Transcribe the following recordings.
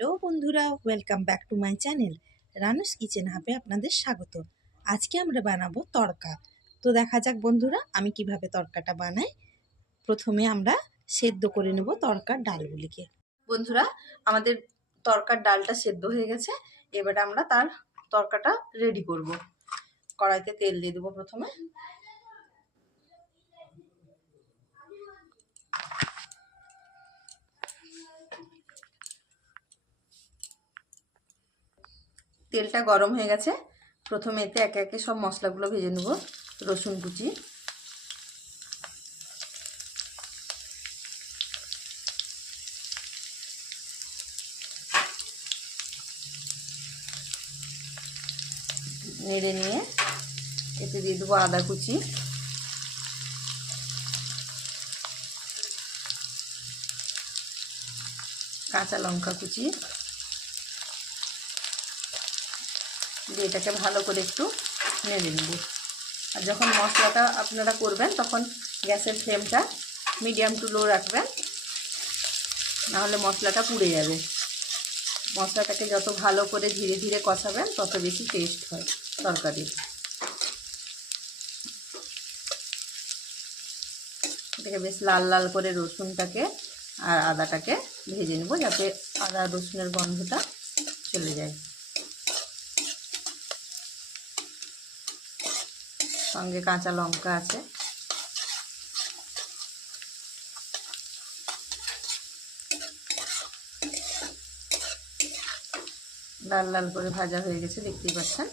Hello বন্ধুরা welcome back to my channel Ranu's kitchen হাবে আপনাদের স্বাগত। আজকে আমরা বানাবো তড়কা। তো দেখা যাক বন্ধুরা, আমি কীভাবে তড়কাটা বানাই। প্রথমে আমরা সেদ্ধ করে নেব তড়কার ডালগুলিকে। বন্ধুরা, আমাদের তড়কার ডালটা সেদ্ধ হয়ে গেছে, এবার আমরা তার তড়কাটা রেডি করব। কড়াইতে তেল দিয়ে দেবো প্রথমে। তেলটা গরম হয়ে গেছে। প্রথমে এতে একে একে সব মশলাগুলো ভেজে নেব, রসুন কুচি। নেড়ে নিয়ে এতে দিয়ে দেবো আদা কুচি। কাঁচা লঙ্কা কুচি। দিয়ে এটাকে ভালো করে একটু নেড়ে নেব। আর যখন মশলাটা আপনারা করবেন, তখন গ্যাসের ফ্লেমটা মিডিয়াম টু লো রাখবেন, নাহলে মশলাটা পুড়ে যাবে। মশলাটাকে যত ভালো করে ধীরে ধীরে কষাবেন, তত বেশি টেস্ট হয় তরকারির। এটাকে বেশ লাল লাল করে রসুনটাকে আর আদাটাকে ভেজে নেব, যাতে আদা রসুনের গন্ধটা চলে যায়। সঙ্গে কাঁচা লঙ্কা আছে। লাল লাল করে ভাজা হয়ে গেছে, দেখতেই পাচ্ছেন।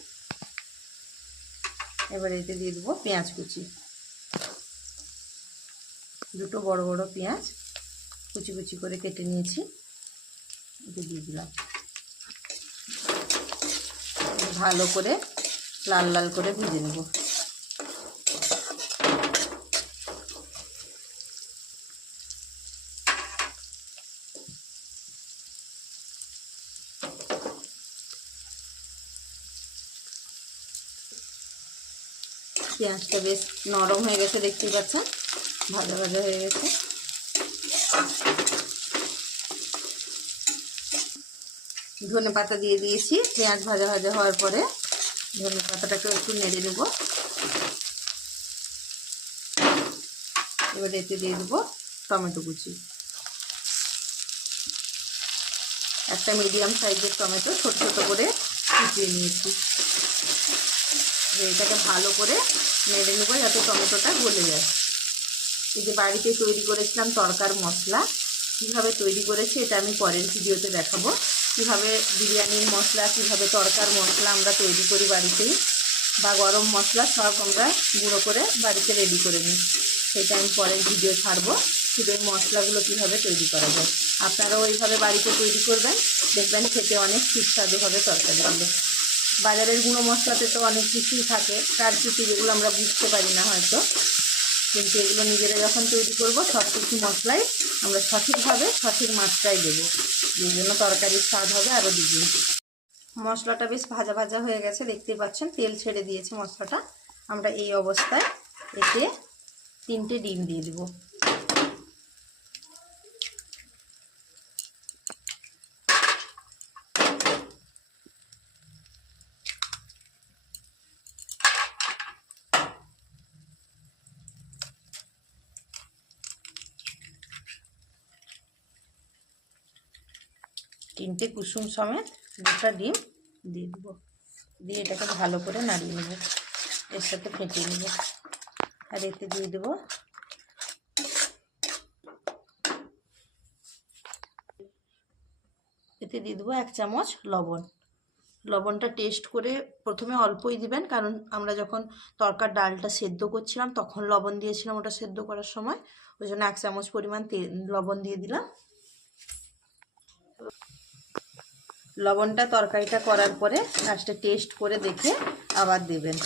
এবার এতে দিয়ে দেবো পেঁয়াজ কুচি। দুটো বড় বড় পেঁয়াজ কুচি কুচি করে কেটে নিয়েছি, এতে দিয়ে দিলাম। ভালো করে লাল লাল করে ভেজে নেব। পেঁয়াজটা বেশ নরম হয়ে গেছে, দেখতেই পাচ্ছেন? ভাজা ভাজা হয়ে গেছে। ধনে পাতা দিয়ে দিয়েছি, পেঁয়াজ ভাজা ভাজা হওয়ার পরে ধনে পাতাটাকে একটু নেড়ে নেব। এবার এতে দিয়ে দেবো টমেটো কুচি। একটা মিডিয়াম সাইজের টমেটো, ছোট ছোট করে কুচিয়ে নিয়েছি। এটাকে ভালো করে নেড়ে নেব, যাতে টমেটোটা গলে যায়। এই যে বাড়িতে তৈরি করেছিলাম তরকার মশলা, কীভাবে তৈরি করেছি এটা আমি পরের ভিডিওতে দেখাবো। কীভাবে বিরিয়ানির মশলা, কীভাবে তরকার মশলা আমরা তৈরি করি বাড়িতেই, বা গরম মশলা সব আমরা গুঁড়ো করে বাড়িতে রেডি করে নিই। সেটা আমি পরের ভিডিও ছাড়বো, শুধু এই মশলাগুলো কীভাবে তৈরি করা যায়। আপনারাও ওইভাবে বাড়িতে তৈরি করবেন, দেখবেন খেতে অনেক সুস্বাদু হবে তরকারিগুলো। বাজারের গুঁড়ো মশলাতে তো অনেক কিছুই থাকে। তার কিছু যেগুলো আমরা বুঝতে পারি না হয়তো। কিন্তু এগুলো নিজেরা যখন তৈরি করব, সব কিছু মশলাই আমরা সঠিকভাবে সঠিক মাত্রায় দেবো। এই জন্য তরকারির স্বাদ হবে আরও দ্বিগুণ। মশলাটা বেশ ভাজা ভাজা হয়ে গেছে, দেখতেই পাচ্ছেন, তেল ছেড়ে দিয়েছে মশলাটা। আমরা এই অবস্থায় এতে তিনটে ডিম দিয়ে দেবো। তিনটে কুসুম সমেত দুটা ডিম দিয়ে দেবো। দিয়ে এটাকে ভালো করে নাড়িয়ে নেব। এর সাথে ফেটিয়ে নেব। আর এতে দিয়ে দেবো এতে দিয়ে দেবো এক চামচ লবণ। লবণটা টেস্ট করে প্রথমে অল্পই দিবেন, কারণ আমরা যখন তরকার ডালটা সেদ্ধ করছিলাম, তখন লবণ দিয়েছিলাম ওটা সেদ্ধ করার সময়। ওই জন্য এক চামচ পরিমাণ লবণ দিয়ে দিলাম। লবণটা তরকারিটা করার পরে লাস্টে টেস্ট করে দেখে আবার দেবেন।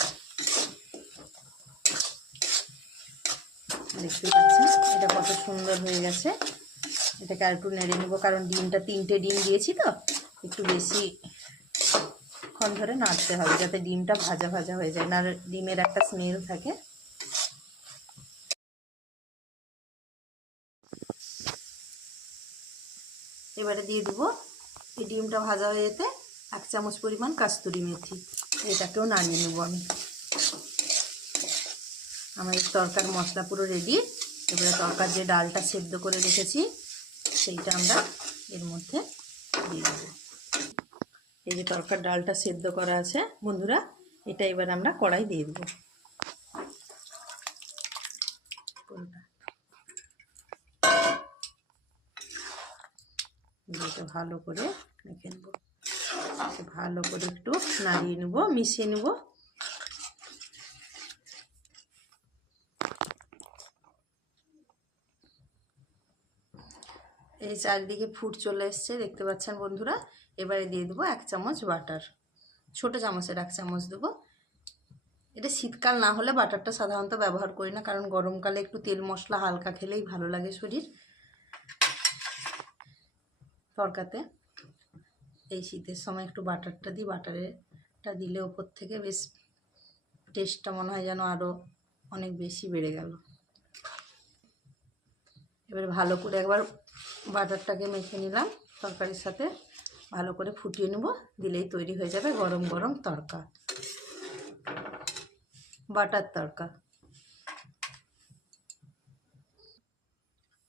দেখতে পাচ্ছেন? এটা কত সুন্দর হয়ে গেছে। এটাকে আর একটু নেড়ে নেব, কারণ ডিমটা তিনটে ডিম দিয়েছি তো, একটু বেশি ক্ষণ ধরে নাড়তে হবে যাতে ডিমটা ভাজা ভাজা হয়ে যায় না ডিমের একটা স্মেল থাকে। এবারে দিয়ে দেবো এই ডিমটা ভাজা হয়ে যেতে এক চামচ পরিমাণ কাস্তুরি মেথি। এটাকেও নাড়িয়ে নেব আমি। আমাদের তরকার মশলা পুরো রেডি এবারে তরকার যে ডালটা সেদ্ধ করে রেখেছি, সেইটা আমরা এর মধ্যে দিয়ে দেবো। এই যে তরকার ডালটা সেদ্ধ করা আছে, বন্ধুরা, এটা এবার আমরা কড়াই দিয়ে দেবো। এটা ভালো করে মেখে নেব। ভালো করে একটু নাড়িয়ে নেব, মিশিয়ে নেব। এই চারিদিকে ফুট চলে এসছে, দেখতে পাচ্ছেন বন্ধুরা? এবারে দিয়ে দেবো এক চামচ বাটার। ছোট চামচের এক চামচ দেবো। এটা শীতকাল না হলে বাটারটা সাধারণত ব্যবহার করি না, কারণ গরমকালে একটু তেল মশলা হালকা খেলেই ভালো লাগে শরীর। তরকাতে। এই শীতের সময় একটু বাটারটা দিই বাটারেটা দিলে ওপর থেকে বেশ টেস্টটা মনে হয় যেন আরও অনেক বেশি বেড়ে গেল। এবার ভালো করে একবার বাটারটাকে মেখে নিলাম তরকারির সাথে। ভালো করে ফুটিয়ে নেব, দিলেই তৈরি হয়ে যাবে গরম গরম তরকা। বাটার তরকা।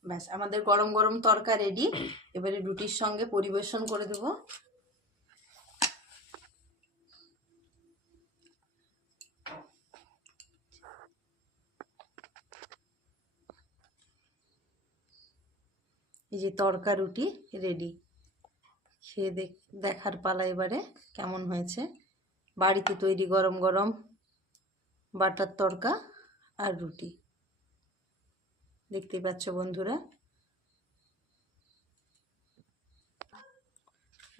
ব্যাস, আমাদের গরম গরম তরকা রেডি এবারে রুটির সঙ্গে পরিবেশন করে দেব। এই যে তরকা রুটি রেডি খেয়ে দেখ, দেখার পালা এবারে কেমন হয়েছে। বাড়িতে তৈরি গরম গরম বাটার তরকা আর রুটি। দেখতেই পাচ্ছ বন্ধুরা?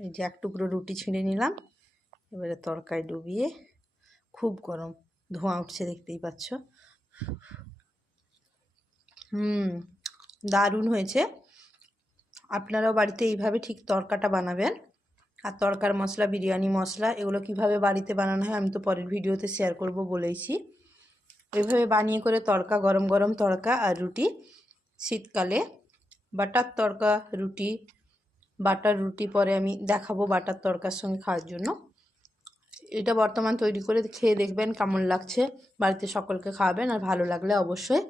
এই যে এক টুকরো রুটি ছিঁড়ে নিলাম। এবারে তরকায় ডুবিয়ে খুব গরম ধোঁয়া উঠছে, দেখতেই পাচ্ছ। হুম, দারুণ হয়েছে। আপনারাও বাড়িতে এইভাবে ঠিক তরকাটা বানাবেন। আর তরকার মশলা, বিরিয়ানি মশলা, এগুলো কীভাবে বাড়িতে বানানো হয় আমি তো পরের ভিডিওতে শেয়ার করব বলেইছি। এইভাবে বানিয়ে করে তরকা গরম গরম তরকা আর রুটি শীতকালে। বাটার তরকা রুটি, বাটার রুটি পরে আমি দেখাবো বাটার তরকার সঙ্গে খাওয়ার জন্য। এটা বর্তমান তৈরি করে খেয়ে দেখবেন কেমন লাগছে। বাড়িতে সকলকে খাওয়াবেন আর ভালো লাগলে অবশ্যই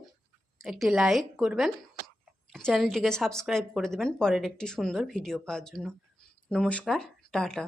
একটি লাইক করবেন। চ্যানেলটিকে সাবস্ক্রাইব করে দেবেন পরের একটি সুন্দর ভিডিও পাওয়ার জন্য। নমস্কার, টাটা।